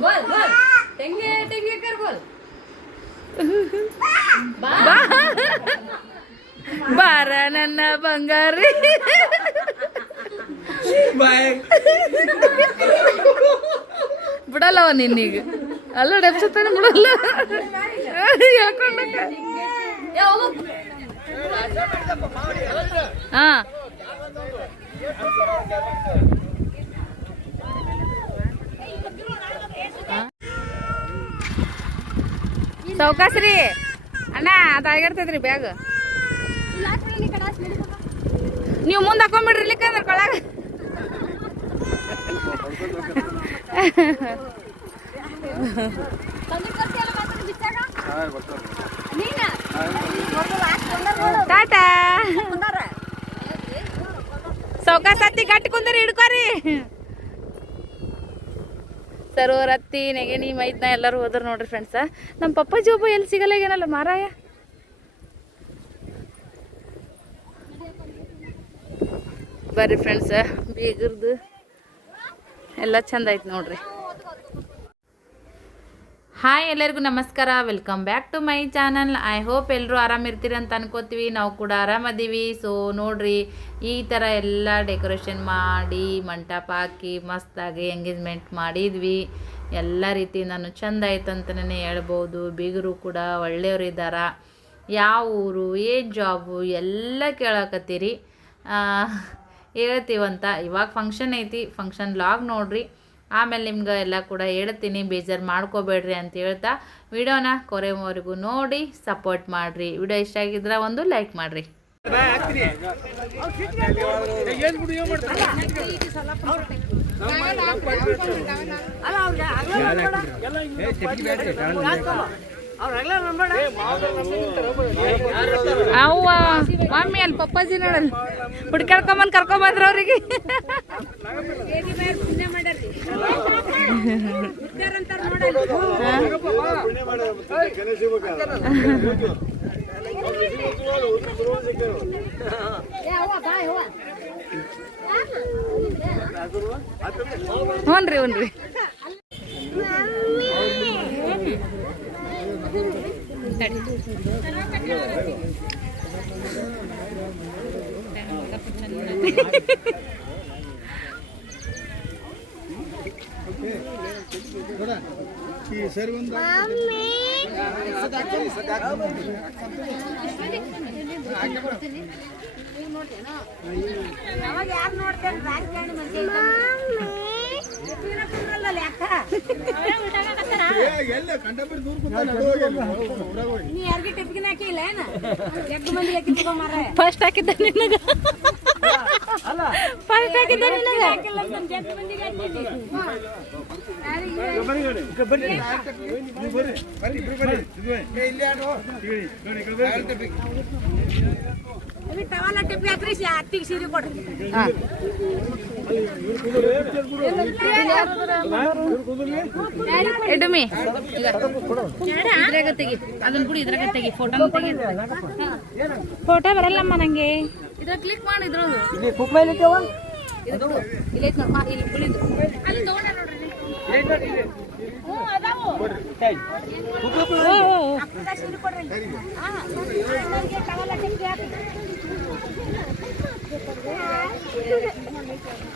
बोल बोल टेंगे टेंगे कर बोल बारा नन्ना बंगारी ಬಿಡಲ್ಲ ಅವನು ನಿನ್ನೀಗ ಅಲ್ಲ ಡೆಪ್ಸತ್ತಾನೆ ಬಿಡಲ್ಲ. ಹೇಳ್ಕೊಂಡಕ್ಕ. ಹಾ. ಸೌಕಾಸ್ರಿ ಅಣ್ಣ ಅದಾಗಿರ್ತೈತ್ರಿ ಬ್ಯಾಗ್ ನೀವು ಮುಂದೆ ಹಾಕೊಂಡ್ಬಿಡ್ರಿ ಇಲ್ಲಿಕಂದ್ರೆ ಕೊಳಗ. ಟಾಟಾ. ಸೌಕಾಸ್ ಹತ್ತಿ ಗಟ್ಟಿ ಕುಂದ್ರಿ ಹಿಡ್ಕೋರಿ. ಸರೋವರ ಹತ್ತಿ ನೆಗೆಣಿ ಮೈದ್ನ ಎಲ್ಲರೂ ಹೋದ್ರು ನೋಡ್ರಿ ಫ್ರೆಂಡ್ಸ ನಮ್ಮ ಪಪ್ಪಾಜಿ ಒಬ್ಬ ಎಲ್ಲಿ ಸಿಗಲ್ಲ ಏನಲ್ಲ ಮಾರಾಯ. ಬರ್ರಿ ಫ್ರೆಂಡ್ಸ ಬೀಗರ್ದು. ಎಲ್ಲ ಚಂದ ಐತೆ ನೋಡ್ರಿ. ಹಾಯ್ ಎಲ್ಲರಿಗೂ ನಮಸ್ಕಾರ. Welcome back to my channel I hope ಎಲ್ಲರೂ ಆರಾಮಿರ್ತೀರಿ ಅಂತ ಅನ್ಕೋತೀವಿ. ನಾವು ಕೂಡ ಆರಾಮದೀವಿ. ಸೊ ನೋಡ್ರಿ, ಈ ಥರ ಎಲ್ಲ ಡೆಕೋರೇಷನ್ ಮಾಡಿ, ಮಂಟಪ ಹಾಕಿ, ಮಸ್ತಾಗಿ ಎಂಗೇಜ್ಮೆಂಟ್ ಮಾಡಿದ್ವಿ. ಎಲ್ಲ ರೀತಿ ನಾನು ಚಂದ ಆಯ್ತು ಅಂತಲೇ ಹೇಳ್ಬೋದು. ಬೀಗರು ಕೂಡ ಒಳ್ಳೆಯವರಿದ್ದಾರೆ ಯಾವ ಊರು, ಏನು ಜಾಬು ಎಲ್ಲ ಕೇಳಕತ್ತೀರಿ. ಹೇಳ್ತೀವಂತ. ಇವಾಗ ಫಂಕ್ಷನ್ ಐತಿ. ಫಂಕ್ಷನ್ ಲಾಗ್ ನೋಡ್ರಿ. ಆಮೇಲೆ ನಿಮ್ಗೆ ಎಲ್ಲ ಕೂಡ ಹೇಳ್ತೀನಿ ಬೇಜಾರು ಮಾಡ್ಕೋಬೇಡ್ರಿ ಅಂತ ಹೇಳ್ತಾ ವಿಡಿಯೋನ ಕೊರೆವರೆಗೂ ನೋಡಿ ಸಪೋರ್ಟ್ ಮಾಡಿರಿ. ವಿಡಿಯೋ ಇಷ್ಟ ಆಗಿದ್ರೆ ಒಂದು ಲೈಕ್ ಮಾಡಿರಿ. ಅವ್ವ ಮಮ್ಮಿ ಅಲ್ಲಿ ಪಪ್ಪಾಜಿ ನೋಡಲ್ ಹುಡ್ಕಾಡ್ಕೊಂಬಂದ್ ಕರ್ಕೊಂಬಂದ್ರ ಅವ್ರಿಗೆ ಹ್ಞೂ ರೀ ಹ್ಞೂ ರೀ ತಡಿ ಸರಿ ಒಂದು ಅವಾಗ ಯಾರು ನೋಡ್ತಾರೆ ರಾಜಕಾರಣಿ ಮಂದಿ ಫಸ್ಟ್ ಹಾಕಿದ್ದ ನಿನಗ? ಫಸ್ಟ್ ಹಾಕಿದ್ದ ನಿನಗ? ಟವಲ ಟಿಪ್ಪಿ ಹಾಕ್ರಿ ಅತ್ತಿಗೆ ಸೀರೆ ಕೊಡ್ರಿ ಎಡುಮಿ ಇದ್ರಾಗ ತೆಗಿ ಅದನ್ನ ಬಿಡಿ ಇದ್ರಾಗ ತೆಗಿ ಫೋಟೋ ತೆಗಿ ಫೋಟೋ ಬರಲ್ಲಮ್ಮ ನಂಗೆ ಇದ್ರಾಗ ಕ್ಲಿಕ್ ಮಾಡಿ ಇದ್ರೊಂದು ಇಲ್ಲಿ ಕುಕ್ ಮೇಲೆ ಇಟ್ಟವ ಇದು ಇಲ್ಲಿ ಐತೆ ನಮ್ಮ ಇಲ್ಲಿ ಬಿಳಿದು ಅಲ್ಲಿ ತಗೊಂಡ ನೋಡ್ರಿ ಹ್ಞೂ ಅದಾವು ಕುಕ್ ಕುಕ್ ಹ್ಞೂ ಹ್ಞೂ ಹ್ಞೂ ಕೊಡ್ರಿ ಹಾಂ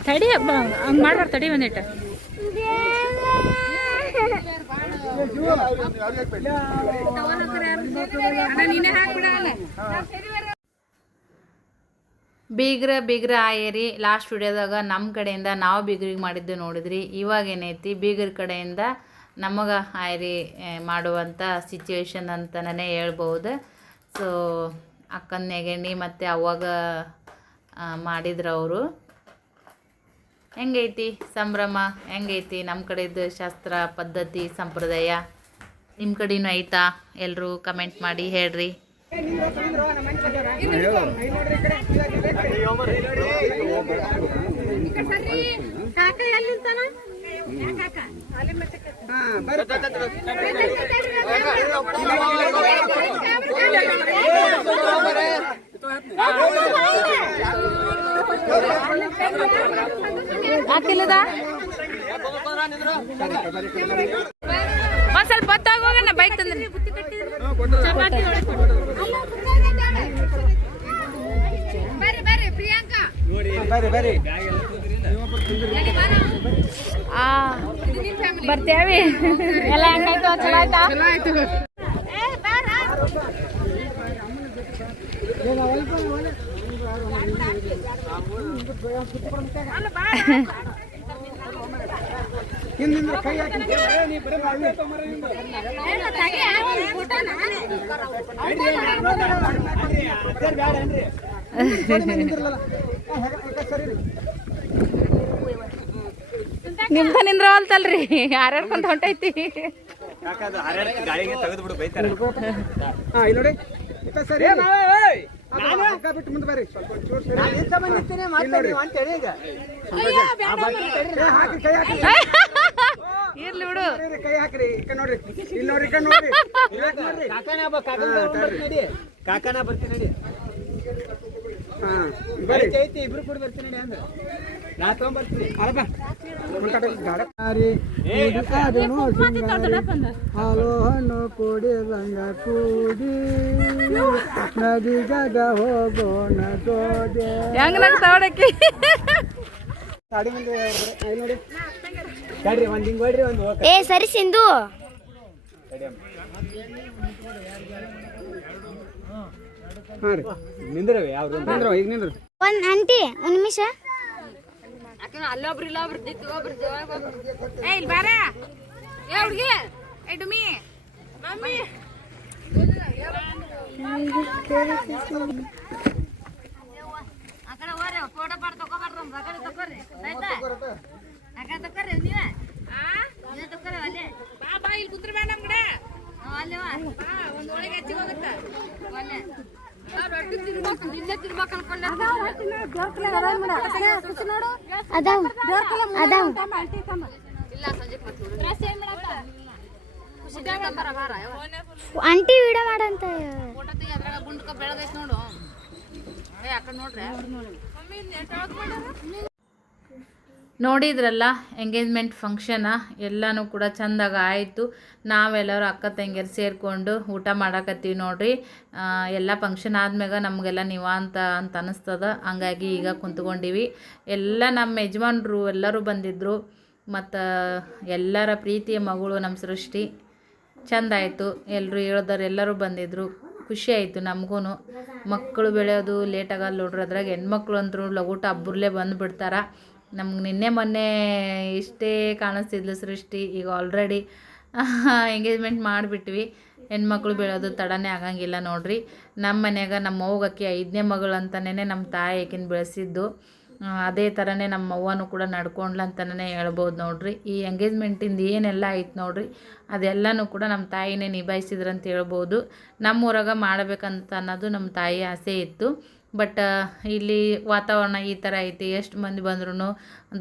ತಡಿ ಹಂಗ್ ಮಾಡ್ಬಾರ ತಡಿ ಒಂದಿಟ್ಟು ಬೀಗ್ರ ಬೀಗ್ರ ಆಯರಿ ಲಾಸ್ಟ್ ವಿಡಿಯೋದಾಗ ನಮ್ಮ ಕಡೆಯಿಂದ ನಾವು ಬೀಗ್ರಿಗೆ ಮಾಡಿದ್ದು ನೋಡಿದ್ರಿ. ಇವಾಗ ಏನೈತಿ, ಬೀಗ್ರ ಕಡೆಯಿಂದ ನಮಗೆ ಆಯರಿ ಮಾಡುವಂಥ ಸಿಚುವೇಶನ್ ಅಂತಲೇ ಹೇಳ್ಬೋದು ಸೊ ಅಕ್ಕನ ನೆಗಣಿ ಮತ್ತು ಅವಾಗ ಮಾಡಿದ್ರು ಅವರು ಹೆಂಗೈತಿ ಸಂಭ್ರಮ? ಹೆಂಗೈತಿ ನಮ್ಮ ಕಡೆದು ಶಾಸ್ತ್ರ, ಪದ್ಧತಿ, ಸಂಪ್ರದಾಯ? ನಿಮ್ಮ ಕಡೆನೂ ಐತಾ? ಎಲ್ಲರೂ ಕಮೆಂಟ್ ಮಾಡಿ ಹೇಳ್ರಿ. ಹಾಕಿಲ್ಲದ? ಒಂದ್ ಸ್ವಲ್ಪ ಹೊತ್ತಾಗ ಹೋಗೋಣ ಬೈಕ್ ತಂದ್ರೆ. ಬರ್ತೇವಿ. ಎಲ್ಲ ಹೆಂಗಾಯ್ತು? ಚಲೋ ಹಿಂದಿಂದ ನಿಂದ್ರ ಹಾಕಿ ಏ, ನೀ ಬರೀ ಅಲ್ಲೇ ತೊಗೊಂಬರ್ರಿ ಹಿಂದೆ. ಅದೇನ್ ಬ್ಯಾಡ ಏನ್ರಿ? ಜೋಡಿ ಮೇಲೆ ನಿಂದಿರ್ಲಲ್ಲ. ಆ, ಹೆಗ- ಹೆಗ ಸರಿ ರೀ. ನಿಮ್ದ ನಿಂದ್ರವಲ್ತಲ್ರಿ ಹಾರಾಡ್ಕೊಂತ ಹೊಂಟೈತಿ ಗಾಳಿಗೆ ತೆಗೆದು ಬಿಡು ಬೈತಾರೆ ಹಾ, ಇಲ್ಲಿ ನೋಡಿ ಬಿಟ್ಟು ಮುಂದೆ ಬರ್ರಿ. ಸ್ವಲ್ಪ ಒಂಚೂರು ಸರಿ. ಇಲ್ಲಿ ನೋಡ್ರಿ. ಏ, ಹಾಕಿ ಕೈ ಹಾಕಿ ಇರ್ಲಿ ಬಿಡು. ಸರಿ, ಕೈ ಹಾಕ್ರಿ. ಈ ಕಡೆ ನೋಡ್ರಿ. ಇಲ್ಲಿ ನೋಡ್ರಿ ಈ ಕಡೆ ನೋಡ್ರಿ. ಇಲ್ಲಿ ಹಾಕಿ ನೋಡ್ರಿ. ಕಾಕನ ಬರ್ತೀನಿ ನಡಿ. ಹಾ ಬರ್ರಿ. ಐತಿ ಇಬ್ರು ಕೂಡ ಬರ್ತೀನಿ ನಡಿ ಅಂದ್ರೆ. ಹಾಲು ಹಣ್ಣು ಕೂಡಿ ರಂಗ ಕೂಡಿ ನದಿಗಾಗ ಹೋಗೋಣ ಜೋಡಿ ಹೆಂಗ್ ನಂಗೆ ತಗೊಳಕಿ ಗಾಡಿ ಮುಂದೆ ನೋಡಿ ತಡ್ರಿ ಒಂದ್ ಹಿಂಗ್ ಹೊಡ್ರಿ ಒಂದು ಏ ಸರಿ ಸಿಂಧು ಹಾ ರೀ. ನಿಂದ್ರವೆ ಯಾವ್ದು ನಿಂದ್ರವ ಈಗ ನಿಂದ್ರ. ಒಂದ್ ಆಂಟಿ ಒಂದ್ ನಿಮಿಷ. ಅಲ್ಲೊಬ್ರು ಇಲ್ಲೊಬ್ರು ದಿತ್ತು ಒಬ್ರು ಏ ಇಲ್ಲಿ ಬಾರ. ಏ ಹುಡುಗಿ. ಏ ಡುಮಿ. ಮಮ್ಮಿ. ಆ ಕಡೆ ಹೋಗ್ರಿ ಫೋಟೋ ಪಾಡ್ ತಗೋಬಾರ್ದು ಆ ಕಡೆ ತಗೋರಿ ಆಯ್ತಾ ಆ ಕಡೆ ತಗೋರಿ ನೀವೇ ಆ ನೀವೇ ತಗೋರಿ ಅಲ್ಲೇ ಬಾ ಬಾ ಇಲ್ಲಿ ಕುಂತ್ರ ಬೇಡ ನಮ್ ಕಡೆ ಅಲ್ಲೇ ಬಾ ಒಂದ್ ಒಳಗೆ ಹಚ್ಚಿ ಹೋಗುತ್ತ ಅಲ್ಲೇ ಅದಾವ್ ಅದಾವ್ ಆಂಟಿ ವಿಡಿಯೋ ಮಾಡಂತ. ಫೋಟೋ ತೆಗಿ ಅದ್ರಾಗ ಗುಂಡ್ಕ ಬೆಳಗೈತ್ ನೋಡು. ನೋಡ್ರಿ. ನೋಡಿದ್ರಲ್ಲ ಎಂಗೇಜ್ಮೆಂಟ್ ಫಂಕ್ಷನ ಎಲ್ಲನೂ ಕೂಡ ಚಂದಾಗ ಆಯಿತು. ನಾವೆಲ್ಲರೂ ಅಕ್ಕ ತಂಗಿಯರು ಸೇರಿಕೊಂಡು ಊಟ ಮಾಡಕತ್ತೀವಿ ನೋಡ್ರಿ. ಎಲ್ಲ ಫಂಕ್ಷನ್ ಆದ್ಮ್ಯಾಗ ನಮಗೆಲ್ಲ ನಿವಾಂತ ಅಂತ ಅನಿಸ್ತದ. ಹಂಗಾಗಿ ಈಗ ಕುಂತ್ಕೊಂಡಿವಿ. ಎಲ್ಲ ನಮ್ಮ ಯಜಮಾನ್ರು ಎಲ್ಲರೂ ಬಂದಿದ್ದರು ಮತ್ತು ಎಲ್ಲರ ಪ್ರೀತಿಯ ಮಗಳು ನಮ್ಮ ಸೃಷ್ಟಿ. ಚಂದ ಆಯಿತು. ಎಲ್ಲರೂ ಹೇಳೋದವ್ರು ಎಲ್ಲರೂ ಬಂದಿದ್ದರು ಖುಷಿ ಆಯಿತು ನಮಗೂ ಮಕ್ಕಳು ಬೆಳೆಯೋದು ಲೇಟಾಗಲ್ಲ ನೋಡ್ರಿ ಅದ್ರಾಗ. ಹೆಣ್ಮಕ್ಳು ಅಂದ್ರು ಲಗೂಟ ಹಬ್ಬರಲ್ಲೇ ಬಂದುಬಿಡ್ತಾರ. ನಮ್ಗೆ ನಿನ್ನೆ ಮೊನ್ನೆ ಇಷ್ಟೇ ಕಾಣಿಸ್ತಿದ್ಲು ಸೃಷ್ಟಿ. ಈಗ ಆಲ್ರೆಡಿ ಎಂಗೇಜ್ಮೆಂಟ್ ಮಾಡಿಬಿಟ್ವಿ. ಹೆಣ್ಮಕ್ಳು ಬೀಳೋದು ತಡನೇ ಆಗಂಗಿಲ್ಲ ನೋಡ್ರಿ. ನಮ್ಮ ಮನೆಯಾಗ ನಮ್ಮ ಅವ್ಗಕ್ಕೆ ಐದನೇ ಮಗಳು ಅಂತಲೇ ನಮ್ಮ ತಾಯಿ ಆಕಿನ ಬೆಳೆಸಿದ್ದು. ಅದೇ ಥರನೇ ನಮ್ಮ ಅವ್ವನೂ ಕೂಡ ನಡ್ಕೊಂಡ್ಲ ಅಂತಲೇ ಹೇಳ್ಬೋದು ನೋಡ್ರಿ. ಈ ಎಂಗೇಜ್ಮೆಂಟಿಂದ ಏನೆಲ್ಲ ಐತೆ ನೋಡ್ರಿ, ಅದೆಲ್ಲನೂ ಕೂಡ ನಮ್ಮ ತಾಯಿನೇ ನಿಭಾಯಿಸಿದ್ರಂತ ಹೇಳ್ಬೋದು. ನಮ್ಮೂರಾಗ ಮಾಡಬೇಕಂತ ಅನ್ನೋದು ನಮ್ಮ ತಾಯಿ ಆಸೆ ಇತ್ತು. ಬಟ್ ಇಲ್ಲಿ ವಾತಾವರಣ ಈ ಥರ ಐತಿ. ಎಷ್ಟು ಮಂದಿ ಬಂದ್ರೂ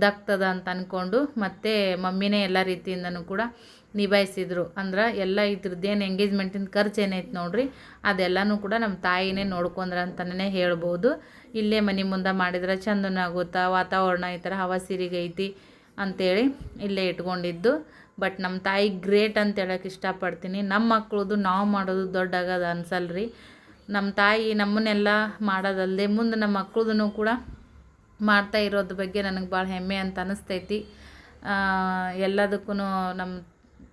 ದಕ್ತದ ಅಂತ ಅಂದ್ಕೊಂಡು ಮತ್ತೆ ಮಮ್ಮಿನೇ ಎಲ್ಲ ರೀತಿಯಿಂದನೂ ಕೂಡ ನಿಭಾಯಿಸಿದ್ರು. ಅಂದ್ರೆ ಎಲ್ಲ ಇದ್ರದ್ದೇನು ಎಂಗೇಜ್ಮೆಂಟಿನ ಖರ್ಚು ಏನೈತೆ ನೋಡ್ರಿ, ಅದೆಲ್ಲನೂ ಕೂಡ ನಮ್ಮ ತಾಯಿನೇ ನೋಡ್ಕೊಂಡ್ರೆ ಅಂತಲೇ ಹೇಳ್ಬೋದು. ಇಲ್ಲೇ ಮನೆ ಮುಂದೆ ಮಾಡಿದ್ರೆ ಆಗುತ್ತಾ, ವಾತಾವರಣ ಈ ಥರ ಹವಾ ಸಿರಿಗೈತಿ ಅಂಥೇಳಿ ಇಲ್ಲೇ ಇಟ್ಕೊಂಡಿದ್ದು. ಬಟ್ ನಮ್ಮ ತಾಯಿ ಗ್ರೇಟ್ ಅಂತ ಹೇಳಕ್ಕೆ ಇಷ್ಟಪಡ್ತೀನಿ. ನಮ್ಮ ಮಕ್ಕಳದು ನಾವು ಮಾಡೋದು ದೊಡ್ಡ ಆಗದ ಅನ್ಸಲ್ರಿ. ನಮ್ಮ ತಾಯಿ ನಮ್ಮನ್ನೆಲ್ಲ ಮಾಡೋದಲ್ಲದೆ ಮುಂದೆ ನಮ್ಮ ಮಕ್ಳದೂ ಕೂಡ ಮಾಡ್ತಾ ಇರೋದ್ರ ಬಗ್ಗೆ ನನಗೆ ಭಾಳ ಹೆಮ್ಮೆ ಅಂತ ಅನ್ನಿಸ್ತೈತಿ ಎಲ್ಲದಕ್ಕೂ ನಮ್ಮ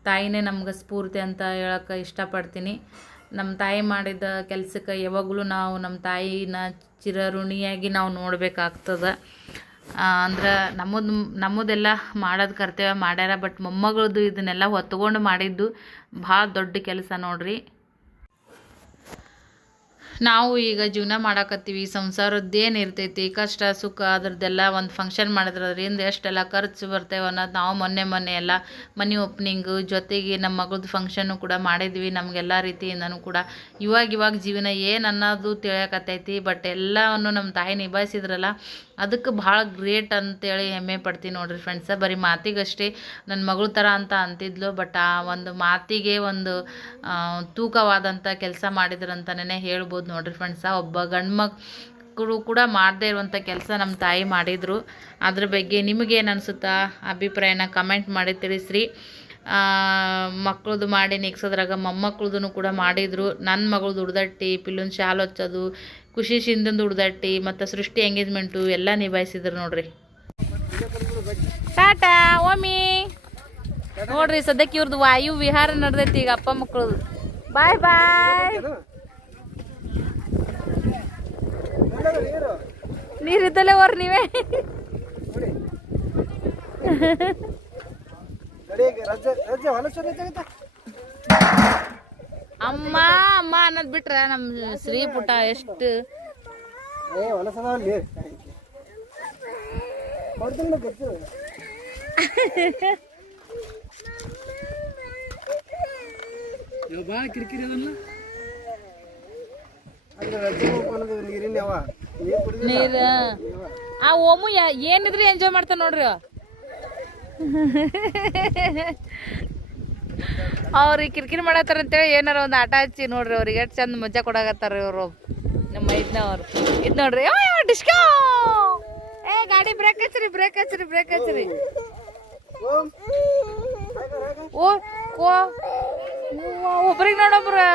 ತಾಯಿನೇ ನಮ್ಗೆ ಸ್ಫೂರ್ತಿ ಅಂತ ಹೇಳೋಕ್ಕೆ ಇಷ್ಟಪಡ್ತೀನಿ. ನಮ್ಮ ತಾಯಿ ಮಾಡಿದ ಕೆಲಸಕ್ಕೆ ಯಾವಾಗಲೂ ನಾವು ನಮ್ಮ ತಾಯಿನ ಚಿರಋಣಿಯಾಗಿ ನಾವು ನೋಡಬೇಕಾಗ್ತದೆ. ಅಂದ್ರೆ ನಮ್ಮದು, ನಮ್ಮದೆಲ್ಲ ಮಾಡೋದು ಕರ್ತವ್ಯ ಮಾಡ್ಯಾರ, ಬಟ್ ಮೊಮ್ಮಗಳದ್ದು ಇದನ್ನೆಲ್ಲ ಹೊತ್ಕೊಂಡು ಮಾಡಿದ್ದು ಭಾಳ ದೊಡ್ಡ ಕೆಲಸ ನೋಡ್ರಿ. ನಾವು ಈಗ ಜೀವನ ಮಾಡಾಕತ್ತೀವಿ ಸಂಸಾರದ್ದೇನು ಇರ್ತೈತಿ, ಕಷ್ಟ, ಸುಖ, ಅದ್ರದ್ದೆಲ್ಲ ಒಂದು ಫಂಕ್ಷನ್ ಮಾಡಿದ್ರೆ ಅದರಿಂದ ಎಷ್ಟೆಲ್ಲ ಖರ್ಚು ಬರ್ತೇವೆ ಅನ್ನೋದು ನಾವು ಮೊನ್ನೆ ಮೊನ್ನೆ ಎಲ್ಲ ಮನೆ ಓಪನಿಂಗು ಜೊತೆಗೆ ನಮ್ಮ ಮಗಳದ್ದು ಫಂಕ್ಷನ್ನು ಕೂಡ ಮಾಡಿದ್ವಿ, ನಮಗೆಲ್ಲ ರೀತಿಯಿಂದನೂ ಕೂಡ. ಇವಾಗ ಇವಾಗ ಜೀವನ ಏನು ಅನ್ನೋದು ತಿಳಿಯಕತ್ತೈತಿ ಬಟ್ ಎಲ್ಲವನ್ನು ನಮ್ಮ ತಾಯಿ ನಿಭಾಯಿಸಿದ್ರಲ್ಲ ಅದಕ್ಕೆ ಭಾಳ ಗ್ರೇಟ್ ಅಂತೇಳಿ ಹೆಮ್ಮೆ ಪಡ್ತೀನಿ ನೋಡ್ರಿ ಫ್ರೆಂಡ್ಸ ಬರೀ ಮಾತಿಗಷ್ಟೇ ನನ್ನ ಮಗಳು ಥರ ಅಂತ ಅಂತಿದ್ಲು ಬಟ್ ಆ ಒಂದು ಮಾತಿಗೆ ಒಂದು ತೂಕವಾದಂಥ ಕೆಲಸ ಮಾಡಿದ್ರಂತಲೇ ಹೇಳ್ಬೋದು ನೋಡ್ರಿ ಫ್ರೆಂಡ್ಸ ಒಬ್ಬ ಗಂಡು ಮಕ್ಕಳು ಕೂಡ ಮಾಡದೇ ಇರುವಂಥ ಕೆಲಸ ನಮ್ಮ ತಾಯಿ ಮಾಡಿದರು. ಅದ್ರ ಬಗ್ಗೆ ನಿಮಗೇನು ಅನಿಸುತ್ತಾ? ಅಭಿಪ್ರಾಯನ ಕಮೆಂಟ್ ಮಾಡಿ ತಿಳಿಸ್ರಿ. ಮಕ್ಕಳದು ಮಾಡಿ ನೆಗ್ಸೋದ್ರಾಗ ಮೊಮ್ಮಕ್ಳದ್ದು ಕೂಡ ಮಾಡಿದರು. ನನ್ನ ಮಗಳು ದುಡ್ದಟ್ಟಿ ಪಿಲ್ಲುನ್ ಶಾಲು ಹಚ್ಚೋದು ಖುಷಿ ಶಿಂದಂದು ದುಡ್ದಟ್ಟಿ ಮತ್ತು ಸೃಷ್ಟಿ ಎಂಗೇಜ್ಮೆಂಟು ಎಲ್ಲ ನಿಭಾಯಿಸಿದ್ರು ನೋಡ್ರಿ. ಟಾಟಾ ಓಮಿ. ನೋಡ್ರಿ ಸದ್ಯಕ್ಕೆ ಇವ್ರದ್ದು ವಾಯು ವಿಹಾರ ನಡೆದೈತಿ ಈಗ ಅಪ್ಪ ಮಕ್ಕಳು ಬಾಯ್ ಬಾಯ್ ನೀರು ನೀರಿದ್ದಲ್ಲೇ ಹೋರ್ ನೀವೇ. ರಜೆ ಹೊಲಸು? ಅಮ್ಮ ಅಮ್ಮ ಅನ್ನೋದ್ ಬಿಟ್ರ ನಮ್ ಶ್ರೀ ಪುಟ ಎಷ್ಟು? ಬಾಳ ಕಿರಿಕಿರಿ ಅದನ್ನ? ನೀರ ಆ ಓಮು ಏನಿದ್ರಿ ಎಂಜಾಯ್ ಮಾಡ್ತಾನ ನೋಡ್ರಿ ಅವ್ರಿಗೆ ಕಿರಿಕಿರಿ ಮಾಡತ್ತಾರ ಅಂತೇಳಿ ಏನಾರ ಒಂದು ಆಟ ಹಚ್ಚಿ ನೋಡ್ರಿ ಅವ್ರಿಗೆ ಎಷ್ಟು ಚಂದ ಮಜಾ ಕೊಡಾಕತ್ತಾರ ಇವರು. ನಮ್ಮ ಇದ್ನವ್ರು. ಇದು ನೋಡ್ರಿ. ಡಿಸ್ಕೋ! ಏ, ಗಾಡಿ ಬ್ರೇಕ್ ಹಚ್ಚ್ರಿ ಬ್ರೇಕ್ ಹಚ್ಚ್ರಿ ಬ್ರೇಕ್ ಹಚ್ಚ್ರಿ. ಓಂ, ಕೋ. ಒಬ್ರಿಗೆ ನೋಡೊಬ್ರು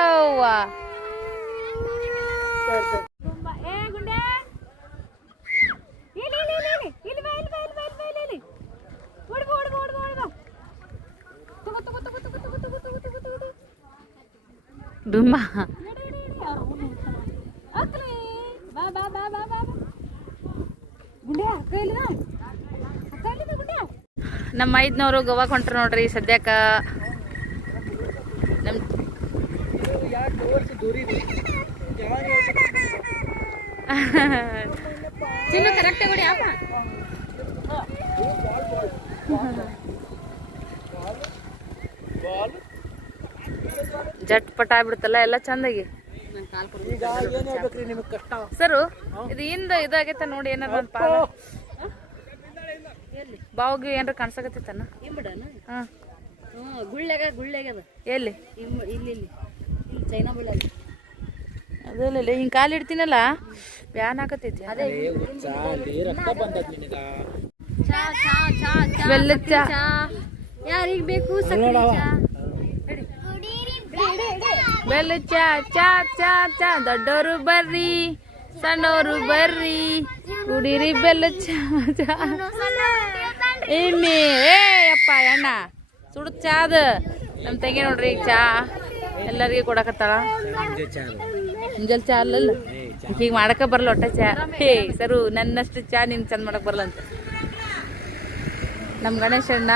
ಡುಂಬ ನಮ್ಮ ಐದ್ನವರು ಗೋವಾ ಹೊಂಟ್ರ ನೋಡ್ರಿ ಸದ್ಯಕ್ಕ. ನಮ್ ಚಿನ್ನು ಕರೆಕ್ಟ್ ಬಿಡಿ ಅಪ್ಪ ಜಟ್ ಪಟ ಆಗ್ಬಿಡ್ತಲ್ಲ ಎಲ್ಲ ಚಂದಾಗಿ. ಈಗ ಏನ್ ಹೇಳ್ಬೇಕ್ರಿ ನಿಮಗೆ ಕಷ್ಟ? ಸರು ಇದು ಹಿಂದ ಇದಾಗೈತೆ ನೋಡಿ ಏನಾರ ಒಂದು ಪಾಲ ಬಾವಿಗೆ ಏನಾರ ಕಾಣಿಸಕತ್ತಿತ್ತನ ಹಾ. ಗುಳ್ಳೆಗ ಗುಳ್ಳೆಗದ ಎಲ್ಲಿ? ಇಲ್ಲಿ ಇಲ್ಲಿ. ಇಲ್ಲಿ ಚೈನಾ ಬಳ್ಳಿ ಅದಲ್ಲ ಹಿಂಗೆ ಕಾಲು ಇಡ್ತೀನಲ್ಲ ಬ್ಯಾನ್ ಹಾಕತೈತಿ ಅದೇ ರಕ್ತ ಬಂದದ್ ನಿನಗ. ಚಾ ಚಾ ಚಾ ಚಾ ಬೆಲ್ಲದ ಚಾ. ಯಾರಿಗ್ ಬೇಕು ಸಕ್ಕರೆ ಚಾ? ಬೆಲ್ಲ ಚಾ ಚಾ ಚಾ ಚಾ. ದೊಡ್ಡೋರು ಬರ್ರಿ ಸಣ್ಣವರು ಬರ್ರಿ. ಕುಡೀರಿ ಬೆಲ್ಲ ಚಾ ಚಾ. ಇಮ್ಮಿ ಏ ಅಪ್ಪ ಅಣ್ಣ. ಸುಡು ಚಾ ಅದು. ನಮ್ಮ ತಂಗಿ ನೋಡ್ರಿ ಚಾ. ಎಲ್ಲರಿಗೂ ಕೊಡಕತ್ತಾಳ. ಮುಂಜಾನೆ ಚಾ ಅಲ್ಲಲ್ಲ? ಹೀಗೆ ಮಾಡಕ ಬರಲ್ಲ ಒಟ್ಟ ಚಾ. ಹೇ, ಸರು, ನನ್ನಷ್ಟು ಚಾ ನಿಂಗೆ ಚಂದ ಮಾಡಕ್ ಬರಲ್ಲ ಅಂತ. ನಮ್ಮ ಗಣೇಶಣ್ಣ.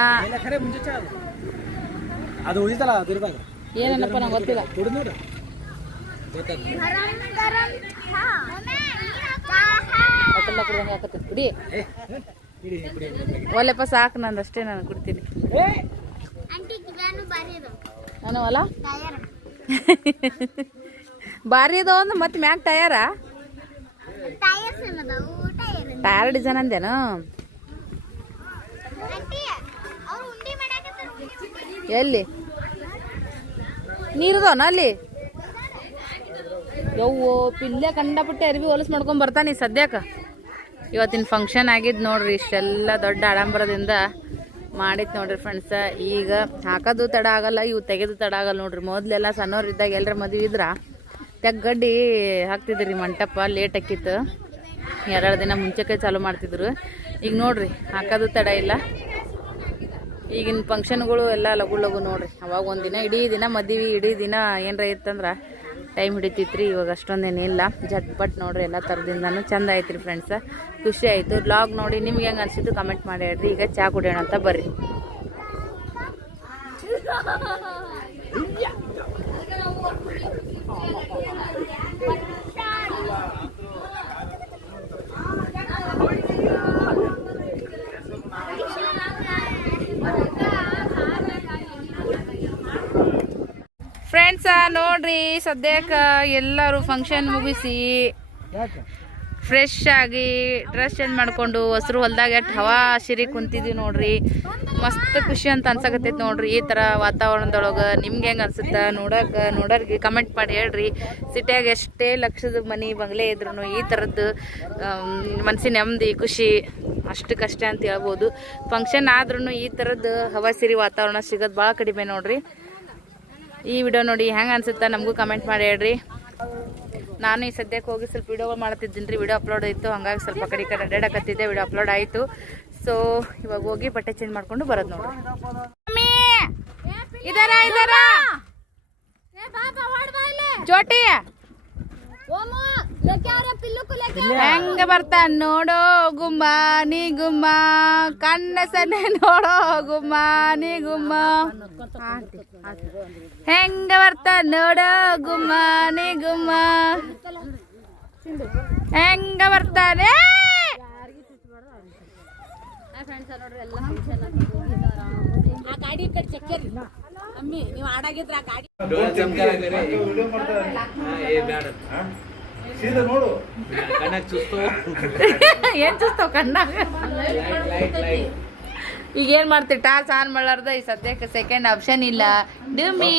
ಅದು. ಉಳಿತಲ್ಲ ಏನನ್ನಪ್ಪ ನಂಗೆ ಗೊತ್ತಿಲ್ಲ. ಕುಡಿ. ಒಲೆಪ್ಪ ಸಾಕು ನಂದು ಅಷ್ಟೇ ನಾನು ಕುಡ್ತೀನಿ. ನಾನು ಹೊಲ ಭಾರಿ ಅದಾವ ಅಂದ್ರೆ ಮತ್ತೆ ಮ್ಯಾಗ ಟಯರ? ಟಯರ್ ಡಿಸೈನ್ ಅಂದೇನು ಎಲ್ಲಿ? ನೀರದವನ ಅಲ್ಲಿ? ಯವ್ವೋ, ಪಿಲ್ಲೆ ಕಂಡಪಟ್ಟೆ ಅರ್ಬಿ ಹೊಲಸು ಮಾಡ್ಕೊಂಡ್ ಬರ್ತಾನೆ ಸದ್ಯಕ್ಕ ಇವತ್ತಿನ ಫಂಕ್ಷನ್ ಆಗಿದ್ದು ನೋಡ್ರಿ, ಇಷ್ಟೆಲ್ಲ ದೊಡ್ಡ ಆಡಂಬರದಿಂದ ಮಾಡಿತ್ತು ನೋಡ್ರಿ ಫ್ರೆಂಡ್ಸ ಈಗ ಹಾಕೋದು ತಡ ಆಗಲ್ಲ, ಇವು ತೆಗೆದು ತಡ ಆಗಲ್ಲ ನೋಡ್ರಿ. ಮೊದ್ಲೆಲ್ಲ ಸಣ್ಣವ್ರು ಇದ್ದಾಗ ಎಲ್ಲರ ಮದುವೆ ಇದ್ರ, ತೆಗ್ಗಡ್ಡಿ ಹಾಕ್ತಿದ್ರಿ ಮಂಟಪ ಲೇಟ್ ಆಕಿತ್ತು. ಎರಡು ದಿನ ಮುಂಚೆಕ್ಕೆ ಚಾಲು ಮಾಡ್ತಿದ್ರು. ಈಗ ನೋಡ್ರಿ, ಹಾಕೋದು ತಡ ಇಲ್ಲ. ಈಗಿನ ಫಂಕ್ಷನ್ಗಳು ಎಲ್ಲ ಲಘು ಲಘು ನೋಡ್ರಿ. ಅವಾಗ ಒಂದಿನ ಇಡೀ ದಿನ ಮದುವೆ, ಇಡೀ ದಿನ ಏನರ ಇತ್ತಂದ್ರೆ ಟೈಮ್ ಹಿಡಿತೈತ್ರಿ, ಇವಾಗ ಅಷ್ಟೊಂದೇನಿಲ್ಲ ಜಟ್ಪಟ್ ನೋಡ್ರಿ ಎಲ್ಲ ಥರದಿಂದನೂ ಚಂದ ಐತ್ರಿ ಫ್ರೆಂಡ್ಸ ಖುಷಿ ಆಯಿತು. ಬ್ಲಾಗ್ ನೋಡಿ ನಿಮ್ಗೆ ಹೆಂಗೆ ಅನಿಸಿದ್ದು ಕಮೆಂಟ್ ಮಾಡಿ ಹೇಳ್ರಿ. ಈಗ ಚಾ ಕುಡಿಯೋಣ ಅಂತ ಬರ್ರಿ. ಫ್ರೆಂಡ್ಸ ನೋಡ್ರಿ ಸದ್ಯಕ್ಕ ಎಲ್ಲರೂ ಫಂಕ್ಷನ್ ಮುಗಿಸಿ ಫ್ರೆಶ್ ಆಗಿ ಡ್ರೆಸ್ ಚೇಂಜ್ ಮಾಡ್ಕೊಂಡು ಹಸಿರು ಹೊಲ್ದಾಗ ಎಷ್ಟು ಹವಾ ಸಿರಿ ಕುಂತಿದ್ವಿ ನೋಡ್ರಿ. ಮಸ್ತ್ ಖುಷಿ ಅಂತ ಅನ್ಸಕತ್ತೈತಿ ನೋಡ್ರಿ. ಈ ಥರ ವಾತಾವರಣದೊಳಗ ನಿಮ್ಗೆ ಹೆಂಗೆ ಅನ್ಸುತ್ತೆ ನೋಡೋಕೆ ನೋಡೋರಿಗೆ ಕಮೆಂಟ್ ಮಾಡಿ ಹೇಳ್ರಿ. ಸಿಟಿಯಾಗ ಎಷ್ಟೇ ಲಕ್ಷದ ಮನೆ ಬಂಗ್ಲೆ ಇದ್ರು ಈ ಥರದ್ದು ಮನಸ್ಸಿನ ನೆಮ್ಮದಿ ಖುಷಿ ಅಷ್ಟಕ್ಕಷ್ಟೇ ಅಂತ ಹೇಳ್ಬೋದು. ಫಂಕ್ಷನ್ ಆದ್ರೂ ಈ ಥರದ್ದು ಹವಾ ಸಿರಿ ವಾತಾವರಣ ಸಿಗೋದು ಭಾಳ ಕಡಿಮೆ ನೋಡ್ರಿ. ಈ ವಿಡಿಯೋ ನೋಡಿ ಹೆಂಗೆ ಅನ್ಸುತ್ತಾ ನಮಗೂ ಕಮೆಂಟ್ ಮಾಡಿ ಹೇಳ್ರಿ. ನಾನು ಈ ಸದ್ಯಕ್ಕೆ ಹೋಗಿ ಸ್ವಲ್ಪ ವಿಡಿಯೋಗಳು ಮಾಡ್ತಿದ್ದೀನಿ ರೀ. ವಿಡಿಯೋ ಅಪ್ಲೋಡ್ ಆಯಿತು ಹಂಗಾಗಿ ಸ್ವಲ್ಪ ಕಡೆ ಕಡೆ ಅಡ್ಡಾಡಕತ್ತಿದ್ದೆ ವಿಡಿಯೋ ಅಪ್ಲೋಡ್ ಆಯಿತು. ಸೊ ಇವಾಗ ಹೋಗಿ ಬಟ್ಟೆ ಚೇಂಜ್ ಮಾಡ್ಕೊಂಡು ಬರೋದು ನೋಡಿ ಇದಾರ ಇದಾರ! ಚೋಟಿ ಹೆಂಗ ಬರ್ತಾ? ನೋಡೋ ಗುಮ್ಮ ನೀ ಗುಮ್ಮ. ಕಣ್ಣ ಸನ್ನೆ ನೋಡೋ ಗುಮ್ಮ ನೀ ಗುಮ್ಮ. ಹೆಂಗ ಬರ್ತಾ? ನೋಡೋ ಗುಮ್ಮ ನೀ ಗುಮ್ಮ. ಹೆಂಗ ಬರ್ತಾನೆ ಸೀದಾ ನೋಡು. ಕಣ್ಣಾಗ ಚುಸ್ತು ಏನ್ ಚೂಸ್ತಾವ ಕಣ್ಣಾಗ? ಈಗ ಏನ್ ಮಾಡ್ತೀವಿ ಟಾಸ್ ಆನ್ ಮಾಡ್ಲಾರ್ದ ಈ ಸದ್ಯಕ್ಕೆ ಸೆಕೆಂಡ್ ಆಪ್ಷನ್ ಇಲ್ಲ. ಡುಮಿ.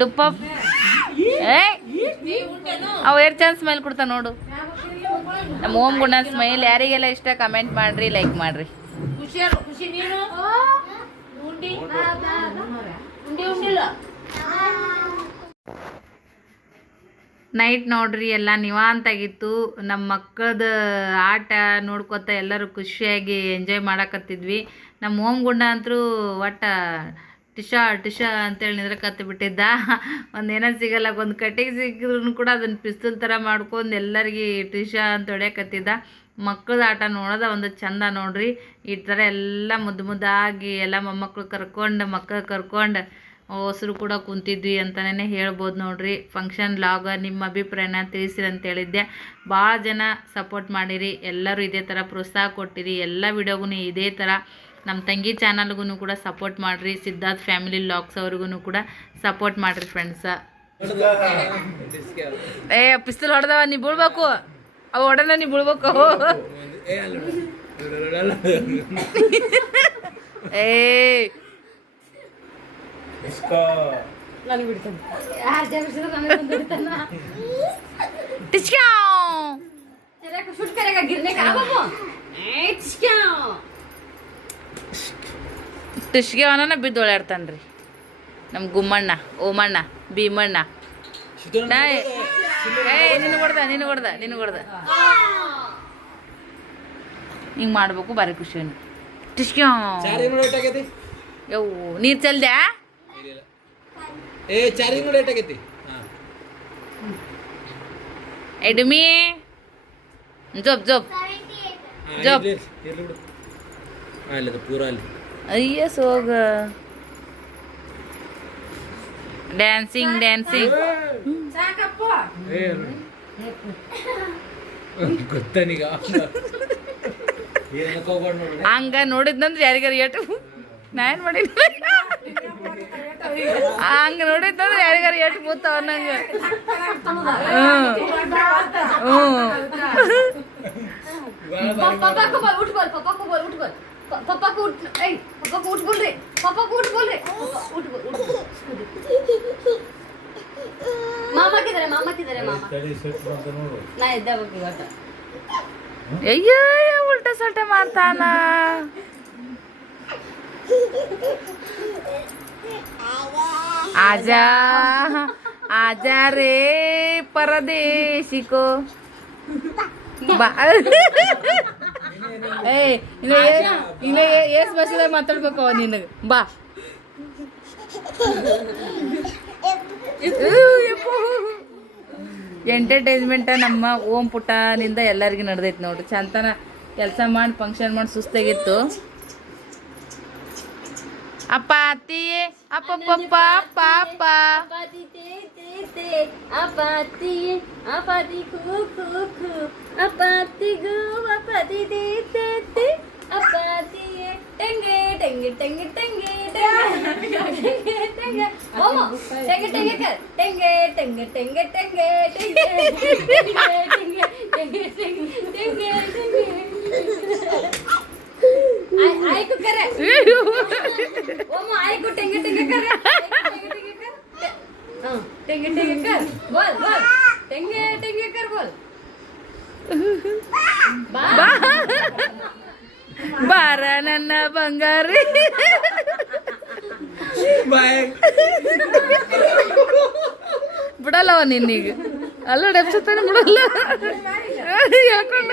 ಡುಪ್ಪ. ಏ? ಅವ್ ಎರಡು ಚಾನ್ಸ್ ಸ್ಮೈಲ್ ಕೊಡ್ತಾ ನೋಡು. ನಮ್ಮ ಓಮ್ ಗುಣ ಸ್ಮೈಲ್. ಯಾರಿಗೆಲ್ಲ ಇಷ್ಟ ಕಮೆಂಟ್ ಮಾಡ್ರಿ ಲೈಕ್ ಮಾಡ್ರಿ. ನೈಟ್ ನೋಡ್ರಿ, ಎಲ್ಲ ನಿವಾಂತಾಗಿತ್ತು. ನಮ್ಮ ಮಕ್ಕಳದ ಆಟ ನೋಡ್ಕೊತ ಎಲ್ಲರೂ ಖುಷಿಯಾಗಿ ಎಂಜಾಯ್ ಮಾಡಕತ್ತಿದ್ವಿ. ನಮ್ಮ ಓಮ್ ಗುಂಡ ಅಂತೂ ಒಟ್ಟ ಟಿಶಾ ಟಿಶಾ ಅಂತೇಳಿ ನಿದ್ರಕತ್ತು ಬಿಟ್ಟಿದ್ದ. ಒಂದೇನೋ ಸಿಗಲ್ಲ, ಒಂದು ಕಟ್ಟಿಗೆ ಸಿಕ್ಕಿದ್ರು ಕೂಡ ಅದನ್ನು ಪಿಸ್ತೂಲ್ ಥರ ಮಾಡ್ಕೊಂಡು ಎಲ್ಲರಿಗೆ ಟಿಶಾ ಅಂತ ಹೊಡ್ಯಾಕತ್ತಿದ್ದ. ಮಕ್ಕಳದ ಆಟ ನೋಡೋದ ಒಂದು ಚಂದ ನೋಡ್ರಿ. ಈ ಥರ ಎಲ್ಲ ಮುದ್ದು ಮುದ್ದಾಗಿ ಎಲ್ಲ ಮೊಮ್ಮಕ್ಕಳು ಕರ್ಕೊಂಡು, ಮಕ್ಕಳು ಕರ್ಕೊಂಡು ಹೊಸರು ಕೂಡ ಕುಂತಿದ್ವಿ ಅಂತಲೇ ಹೇಳ್ಬೋದು ನೋಡಿರಿ. ಫಂಕ್ಷನ್ ಲಾಗ ನಿಮ್ಮ ಅಭಿಪ್ರಾಯನ ತಿಳಿಸಿರಿ ಅಂತ ಹೇಳಿದ್ದೆ. ಭಾಳ ಜನ ಸಪೋರ್ಟ್ ಮಾಡಿರಿ. ಎಲ್ಲರೂ ಇದೇ ಥರ ಪ್ರೋತ್ಸಾಹ ಕೊಟ್ಟಿರಿ. ಎಲ್ಲ ವಿಡಿಯೋಗೂ ಇದೇ ಥರ. ನಮ್ಮ ತಂಗಿ ಚಾನಲ್ಗೂ ಕೂಡ ಸಪೋರ್ಟ್ ಮಾಡಿರಿ. ಸಿದ್ಧಾರ್ಥ್ ಫ್ಯಾಮಿಲಿ ಲಾಗ್ಸ್ ಅವ್ರಿಗೂ ಕೂಡ ಸಪೋರ್ಟ್ ಮಾಡಿರಿ ಫ್ರೆಂಡ್ಸ ಏ ಪಿಸ್ತಲ್ ಹೊಡೆದವ ನೀ ಬೀಳ್ಬೇಕು. ಅವು ಹೊಡೆದ ನೀವು ಬೀಳ್ಬೇಕು. ಏ ಟಿಚ್ಕ್ಯಾವ್. ಟಿಶ್ಗೆ ಅವನ ಬಿದ್ದು ಓಡಾಡ್ತಾನ್ರಿ ನಮ್ಮ ಗುಮ್ಮಣ್ಣ ಓಮಣ್ಣ ಭೀಮಣ್ಣ. ನಾ ಏ ನಿನ್ನ ಹೊಡ್ದ. ನಿನ್ನ ಹೊಡ್ದ ನಿನ್ನ ಹೊಡ್ದ ಹಿಂಗೆ ಮಾಡ್ಬೇಕು ಭಾರಿ ಖುಷಿ ಟಿಶ್ಕ್ಯೋ ಯೋ ನೀರು ಚಲ್ದ್ಯಾ? ಏ ಚಾರಿ ನೋಡಿ ಎಷ್ಟಾಗೈತಿ ಹಾ ಎಡುಮಿ ಜೋಪ್ ಜೋಪ್ ಜಪ್. ಇರ್ಲಿ ಇರ್ಲಿ ಬಿಡು ಹಾ ಇಲ್ಲ ಅದು ಪೂರ ಅಲ್ಲಿ ಅಯ್ಯ ಸೋಗ ಡ್ಯಾನ್ಸಿಂಗ್ ಡ್ಯಾನ್ಸಿಂಗ್ ಏ ಗೊತ್ತನೀಗ ಏನಕ್ಕೆ ಹೋಗ್ಬೇಡ ನೋಡಿ ಹಂಗ ನೋಡಿದ್ನಂದ್ರೆ ಯಾರಿಗಾರ ಏಟು ನಾ ಏನು ಮಾಡಿಲ್ಲ அங்க ನೋಡಿದ್ದ ಯಾರಿಗಾರು ಎಷ್ಟು ಕೂತಾವ ನಂಗ ಪಪ್ಪಾಕ ಬರ್ ಉಟ್ ಬರ್ ಪಪ್ಪಾಕ ಬರ್ ಉಟ್ ಬರ್ ಪಪ್ಪಾಕ ಉಟ್ ಏ ಪಪ್ಪಾಕ ಉಟ್ ಬೋಲ್ರಿ ಪಪ್ಪಾಕ ಉಟ್ ಬೋಲ್ರಿ ಉಟ್ ಬರ್ ಉಟ್ ಮಾಮಾ ಕಿದರೆ ಮಾಮಾ ಕಿದರೆ ಮಾಮಾ ನಾ ಎದ್ದ ಬಗ್ಗೆ ಇವತ್ತ ಅಯ್ಯೋ ಉಲ್ಟಾ ಸಲ್ಟಾ ಮಾಡ್ತಾನ ಆಜಾ आजा ರೇ ಪರದೇಶಿಕೋ. ಬಾ. ಏಯ್ ಏ- ಇನ್ನ ಏ- ಏಸ್ ಭಾಷೆದಾಗ ಮಾತಾಡ್ಬೇಕು ಅವ ನಿನಗೆ. ಬಾ. ಎಂಟರ್ಟೈನ್ಮೆಂಟ ನಮ್ಮ ಓಂ ಪುಟ್ಟನಿಂದ ಎಲ್ಲರಿಗೂ ನಡೆದೈತೆ ನೋಡ್ರಿ ಚಂತನ ಕೆಲಸ ಮಾಡಿ ಫಂಕ್ಷನ್ ಮಾಡಿ ಸುಸ್ತಾಗಿತ್ತು. ಅಪ್ಪ ಅತ್ತಿ ಅಪ್ಪ ಪಪ್ಪ ಅಪ್ಪ ಅಪ್ಪ ಬಾರ ನನ್ನ ಬಂಗಾರಿ. ಬಿಡಲ್ಲವ ನಿನ್ನೀಗ. ಅಲ್ಲ ಡೆಪ್ಸತ್ತಾನೆ ಬಿಡಲ್ಲ. ಹೇಳ್ಕೊಂಡ.